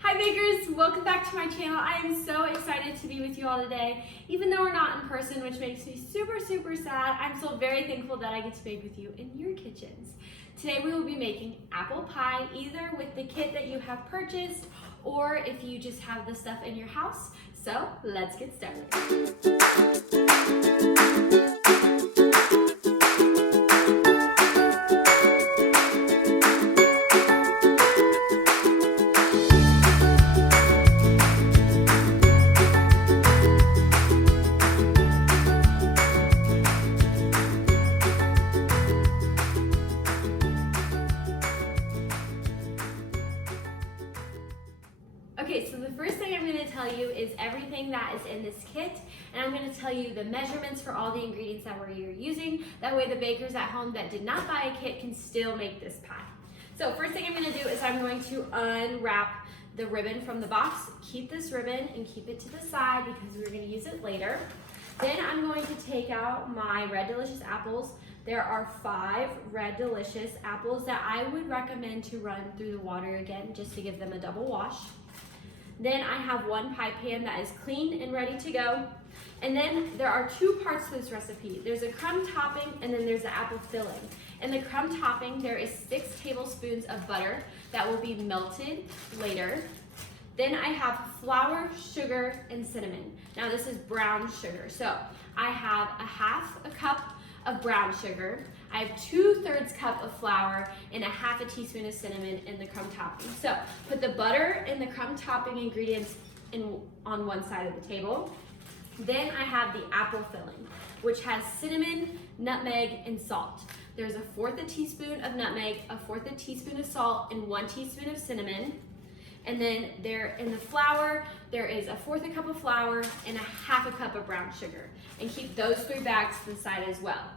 Hi bakers, welcome back to my channel. I am so excited to be with you all today. Even though we're not in person, which makes me super sad, I'm still very thankful that I get to bake with you in your kitchens. Today we will be making apple pie, either with the kit that you have purchased or if you just have the stuff in your house. So let's get started. Okay, so the first thing I'm going to tell you is everything that is in this kit, and I'm going to tell you the measurements for all the ingredients that we're using. That way the bakers at home that did not buy a kit can still make this pie. So first thing I'm going to do is I'm going to unwrap the ribbon from the box. Keep this ribbon and keep it to the side because we're going to use it later. Then I'm going to take out my Red Delicious apples. There are 5 Red Delicious apples that I would recommend to run through the water again just to give them a double wash. Then I have 1 pie pan that is clean and ready to go. And then there are 2 parts to this recipe. There's a crumb topping and then there's the apple filling. In the crumb topping, there is 6 tablespoons of butter that will be melted later. Then I have flour, sugar, and cinnamon. Now this is brown sugar. So I have a half a cup of brown sugar. I have 2/3 cup of flour and a half a teaspoon of cinnamon in the crumb topping. So put the butter and the crumb topping ingredients on one side of the table. Then I have the apple filling, which has cinnamon, nutmeg, and salt. There's 1/4 teaspoon of nutmeg, 1/4 teaspoon of salt, and 1 teaspoon of cinnamon. And then there in the flour, there is 1/4 cup of flour and a half a cup of brown sugar. And keep those 3 bags to the side as well.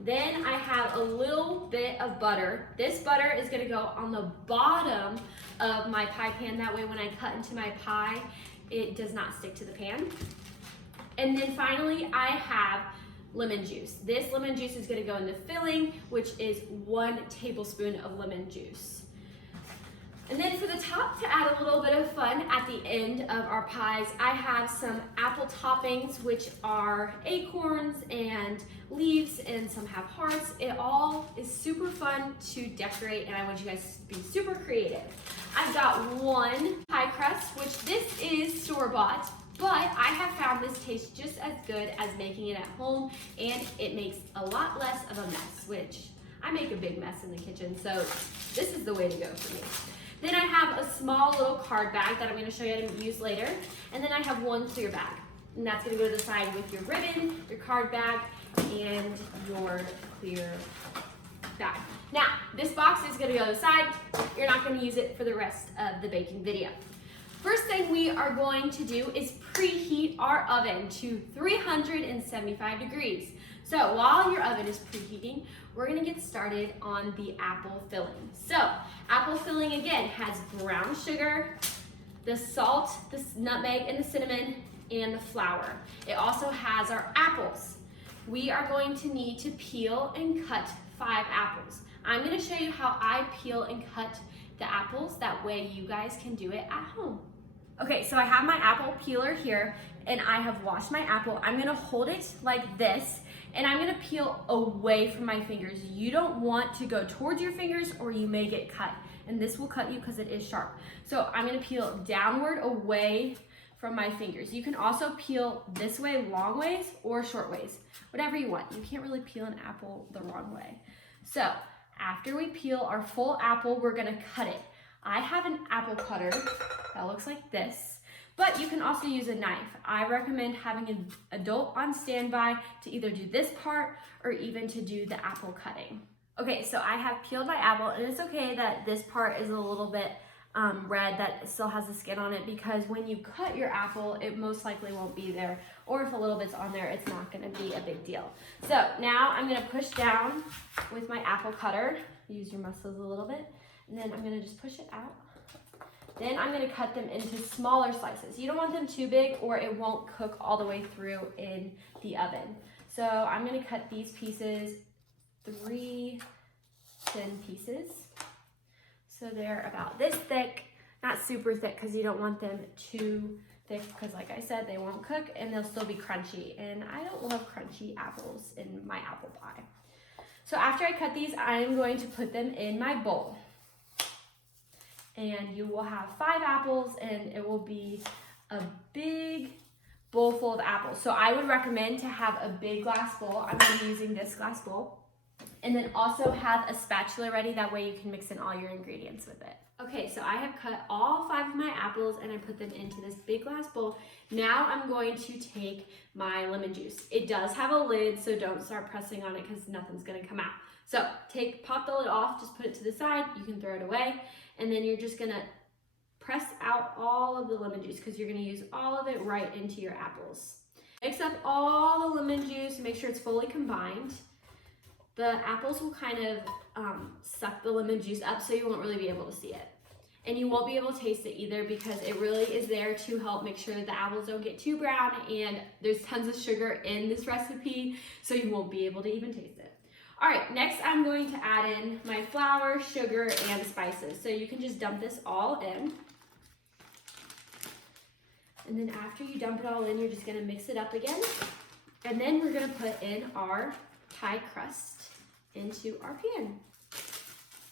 Then I have a little bit of butter. This butter is gonna go on the bottom of my pie pan. That way when I cut into my pie, it does not stick to the pan. And then finally, I have lemon juice. This lemon juice is gonna go in the filling, which is 1 tablespoon of lemon juice. And then for the top, to add a little bit of fun at the end of our pies, I have some apple toppings, which are acorns and leaves, and some have hearts. It all is super fun to decorate, and I want you guys to be super creative. I've got 1 pie crust, which this is store-bought, but I have found this tastes just as good as making it at home, and it makes a lot less of a mess, which I make a big mess in the kitchen, so this is the way to go for me. Then I have a small little card bag that I'm going to show you how to use later. And then I have 1 clear bag. And that's going to go to the side with your ribbon, your card bag, and your clear bag. Now, this box is going to go to the side. You're not going to use it for the rest of the baking video. First thing we are going to do is preheat our oven to 375 degrees. So while your oven is preheating, we're gonna get started on the apple filling. So apple filling again has brown sugar, the salt, the nutmeg, and the cinnamon, and the flour. It also has our apples. We are going to need to peel and cut 5 apples. I'm gonna show you how I peel and cut the apples. That way you guys can do it at home. Okay, so I have my apple peeler here, and I have washed my apple. I'm gonna hold it like this, and I'm gonna peel away from my fingers. You don't want to go towards your fingers or you may get cut, and this will cut you because it is sharp. So I'm gonna peel downward away from my fingers. You can also peel this way, long ways, or short ways, whatever you want. You can't really peel an apple the wrong way. So after we peel our full apple, we're gonna cut it. I have an apple cutter that looks like this, but you can also use a knife. I recommend having an adult on standby to either do this part or even to do the apple cutting. Okay, so I have peeled my apple, and it's okay that this part is a little bit red, that still has the skin on it, because when you cut your apple, it most likely won't be there, or if a little bit's on there, it's not gonna be a big deal. So now I'm gonna push down with my apple cutter, use your muscles a little bit, and then I'm gonna just push it out. Then I'm gonna cut them into smaller slices. You don't want them too big or it won't cook all the way through in the oven. So I'm gonna cut these pieces 3 thin pieces. So they're about this thick. not super thick because you don't want them too thick because like I said, they won't cook and they'll still be crunchy. And I don't love crunchy apples in my apple pie. So after I cut these, I'm going to put them in my bowl. And you will have 5 apples and it will be a big bowl full of apples. So I would recommend to have a big glass bowl. I'm going to be using this glass bowl. And then also have a spatula ready. That way you can mix in all your ingredients with it. Okay, so I have cut all 5 of my apples and I put them into this big glass bowl. Now I'm going to take my lemon juice. It does have a lid, so don't start pressing on it because nothing's gonna come out. So pop the lid off, just put it to the side. You can throw it away. And then you're just gonna press out all of the lemon juice because you're gonna use all of it right into your apples. Mix up all the lemon juice, make sure it's fully combined. The apples will kind of suck the lemon juice up so you won't really be able to see it. And you won't be able to taste it either because it really is there to help make sure that the apples don't get too brown, and there's tons of sugar in this recipe, so you won't be able to even taste it. All right, next I'm going to add in my flour, sugar, and spices. So you can just dump this all in. And then after you dump it all in, you're just gonna mix it up again. And then we're gonna put in our pie crust into our pan.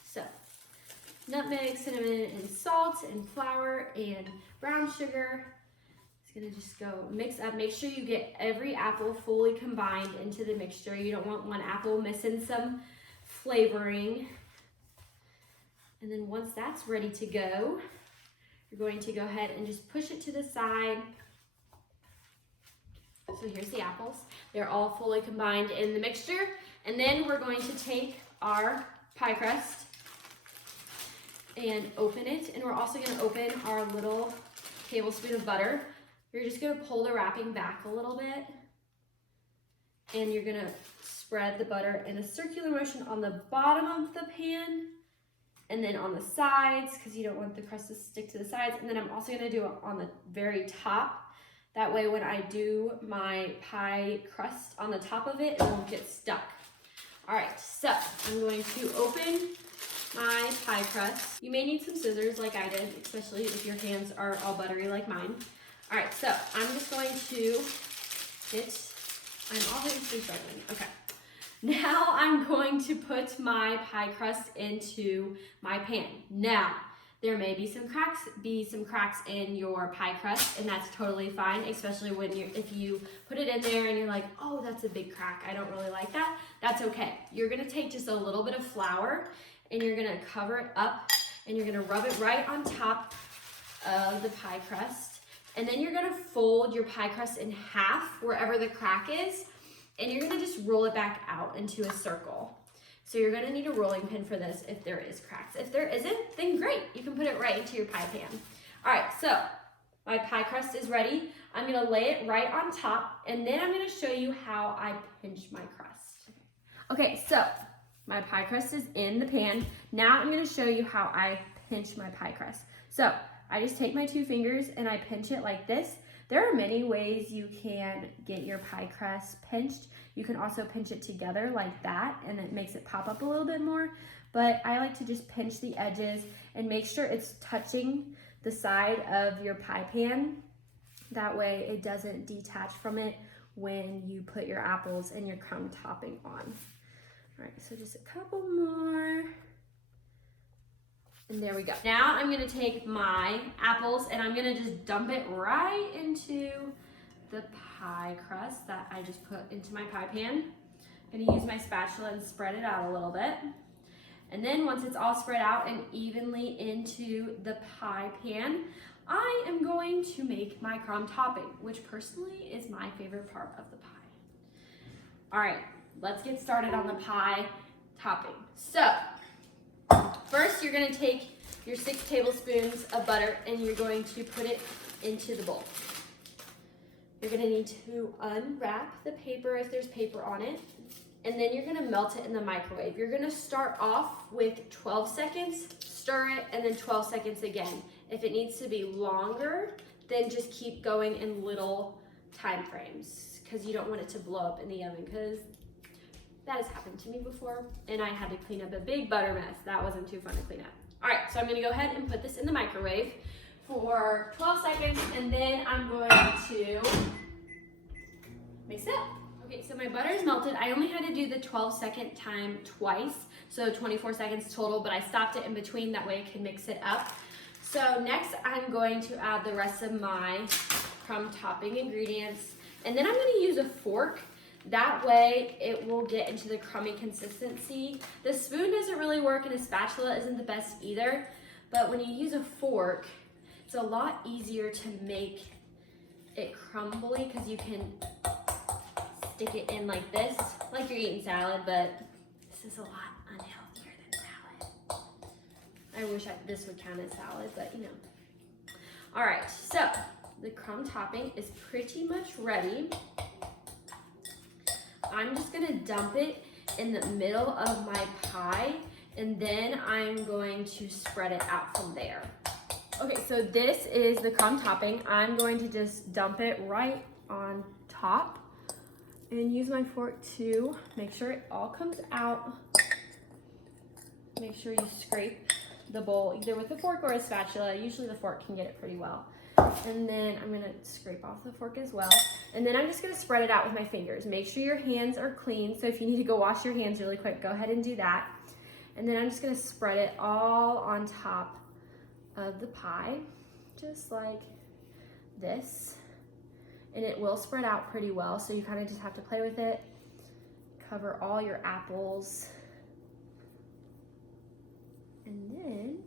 So nutmeg, cinnamon, and salt, and flour, and brown sugar. It's gonna just go mix up. Make sure you get every apple fully combined into the mixture. You don't want one apple missing some flavoring. And then once that's ready to go, you're going to go ahead and just push it to the side. So here's the apples. They're all fully combined in the mixture. And then we're going to take our pie crust and open it. And we're also gonna open our little tablespoon of butter. You're just gonna pull the wrapping back a little bit. And you're gonna spread the butter in a circular motion on the bottom of the pan and then on the sides, because you don't want the crust to stick to the sides. And then I'm also gonna do it on the very top. That way when I do my pie crust on the top of it, it won't get stuck. All right, so I'm going to open my pie crust. You may need some scissors like I did, especially if your hands are all buttery like mine. All right, so I'm just going to I'm obviously struggling, okay. Now I'm going to put my pie crust into my pan. Now, there may be some cracks in your pie crust, and that's totally fine, especially if you put it in there and you're like, oh, that's a big crack. I don't really like that. That's okay. You're gonna take just a little bit of flour and you're gonna cover it up and you're gonna rub it right on top of the pie crust. And then you're gonna fold your pie crust in half wherever the crack is, and you're gonna just roll it back out into a circle. So you're gonna need a rolling pin for this if there is cracks. If there isn't, then great. You can put it right into your pie pan. All right, so my pie crust is ready. I'm gonna lay it right on top, and then I'm gonna show you how I pinch my crust. Okay, so my pie crust is in the pan. Now I'm gonna show you how I pinch my pie crust. So I just take my 2 fingers and I pinch it like this. There are many ways you can get your pie crust pinched. You can also pinch it together like that, and it makes it pop up a little bit more. But I like to just pinch the edges and make sure it's touching the side of your pie pan. That way it doesn't detach from it when you put your apples and your crumb topping on. All right, so just a couple more. And there we go. Now I'm gonna take my apples and I'm gonna just dump it right into the pie crust that I just put into my pie pan. I'm gonna use my spatula and spread it out a little bit. And then once it's all spread out and evenly into the pie pan, I am going to make my crumb topping, which personally is my favorite part of the pie. All right, let's get started on the pie topping. So, first you're gonna take your 6 tablespoons of butter and you're going to put it into the bowl. You're gonna need to unwrap the paper if there's paper on it, and then you're gonna melt it in the microwave. You're gonna start off with 12 seconds, stir it, and then 12 seconds again. If it needs to be longer, then just keep going in little time frames because you don't want it to blow up in the oven, because that has happened to me before and I had to clean up a big butter mess. That wasn't too fun to clean up. All right, so I'm gonna go ahead and put this in the microwave for 12 seconds, and then I'm going to mix it up. Okay, so my butter is melted. I only had to do the 12-second time twice, so 24 seconds total, but I stopped it in between, that way I can mix it up. So next I'm going to add the rest of my crumb topping ingredients, and then I'm gonna use a fork. That way it will get into the crummy consistency. The spoon doesn't really work and a spatula isn't the best either, but when you use a fork, it's a lot easier to make it crumbly because you can stick it in like this, like you're eating salad, but this is a lot unhealthier than salad. I wish this would count as salad, but you know. All right, so the crumb topping is pretty much ready. I'm just gonna dump it in the middle of my pie, and then I'm going to spread it out from there. Okay, so this is the crumb topping. I'm going to just dump it right on top and use my fork to make sure it all comes out. Make sure you scrape the bowl either with a fork or a spatula. Usually the fork can get it pretty well. And then I'm gonna scrape off the fork as well. And then I'm just gonna spread it out with my fingers. Make sure your hands are clean. So if you need to go wash your hands really quick, go ahead and do that. And then I'm just gonna spread it all on top of the pie, just like this. And it will spread out pretty well, so you kind of just have to play with it. Cover all your apples. And then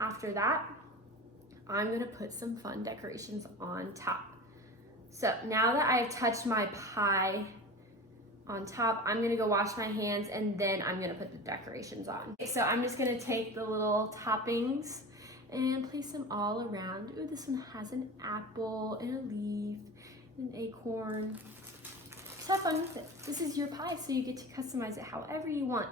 after that, I'm gonna put some fun decorations on top. So now that I've touched my pie on top, I'm gonna go wash my hands and then I'm gonna put the decorations on. So I'm just gonna take the little toppings and place them all around. Ooh, this one has an apple and a leaf, an acorn. Just have fun with it. This is your pie, so you get to customize it however you want.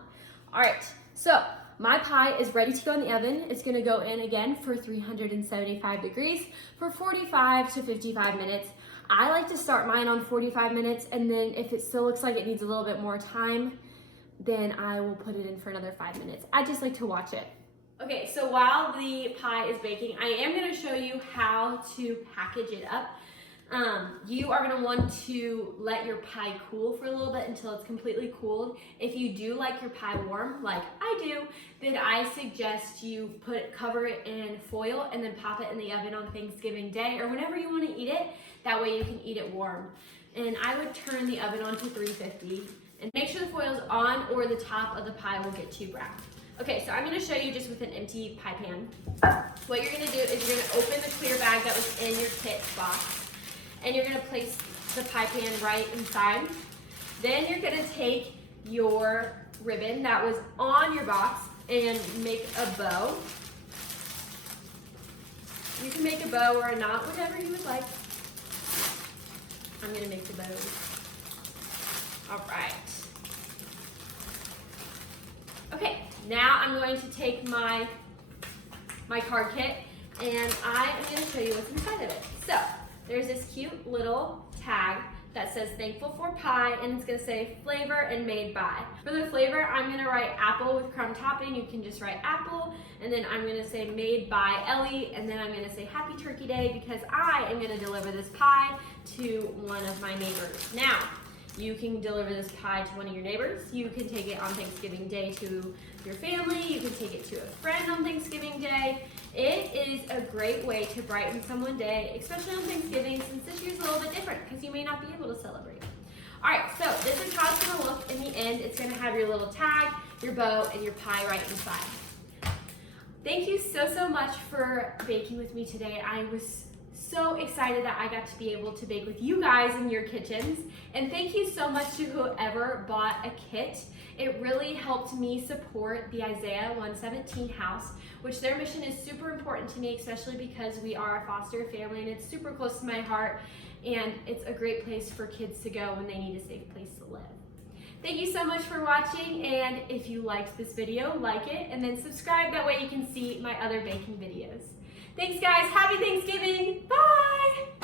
All right, so my pie is ready to go in the oven. It's gonna go in again for 375 degrees for 45 to 55 minutes. I like to start mine on 45 minutes, and then if it still looks like it needs a little bit more time, then I will put it in for another 5 minutes. I just like to watch it. Okay, so while the pie is baking, I am gonna show you how to package it up. You are gonna want to let your pie cool for a little bit until it's completely cooled. If you do like your pie warm, like I do, then I suggest you cover it in foil and then pop it in the oven on Thanksgiving Day or whenever you wanna eat it. That way you can eat it warm. And I would turn the oven on to 350 and make sure the foil's on or the top of the pie will get too brown. Okay, so I'm gonna show you just with an empty pie pan. What you're gonna do is you're gonna open the clear bag that was in your kit box, and you're gonna place the pie pan right inside. Then you're gonna take your ribbon that was on your box and make a bow. You can make a bow or a knot, whatever you would like. I'm gonna make the bow. All right. Okay, now I'm going to take my card kit and I am gonna show you what's inside of it. So, there's this cute little tag that says thankful for pie, and it's gonna say flavor and made by. For the flavor, I'm gonna write apple with crumb topping. You can just write apple, and then I'm gonna say made by Ellie, and then I'm gonna say happy turkey day because I am gonna deliver this pie to one of my neighbors. Now, you can deliver this pie to one of your neighbors. You can take it on Thanksgiving Day to your family. You can take it to a friend on Thanksgiving Day. It is a great way to brighten someone's day, especially on Thanksgiving, since this year's a little bit different because you may not be able to celebrate. All right, so this is how it's gonna look in the end. It's gonna have your little tag, your bow, and your pie right inside. Thank you so much for baking with me today. I was so excited that I got to be able to bake with you guys in your kitchens. And thank you so much to whoever bought a kit. It really helped me support the Isaiah 117 house, which their mission is super important to me, especially because we are a foster family and it's super close to my heart. And it's a great place for kids to go when they need a safe place to live. Thank you so much for watching, and if you liked this video, like it, and then subscribe. That way you can see my other baking videos. Thanks guys, happy Thanksgiving, bye!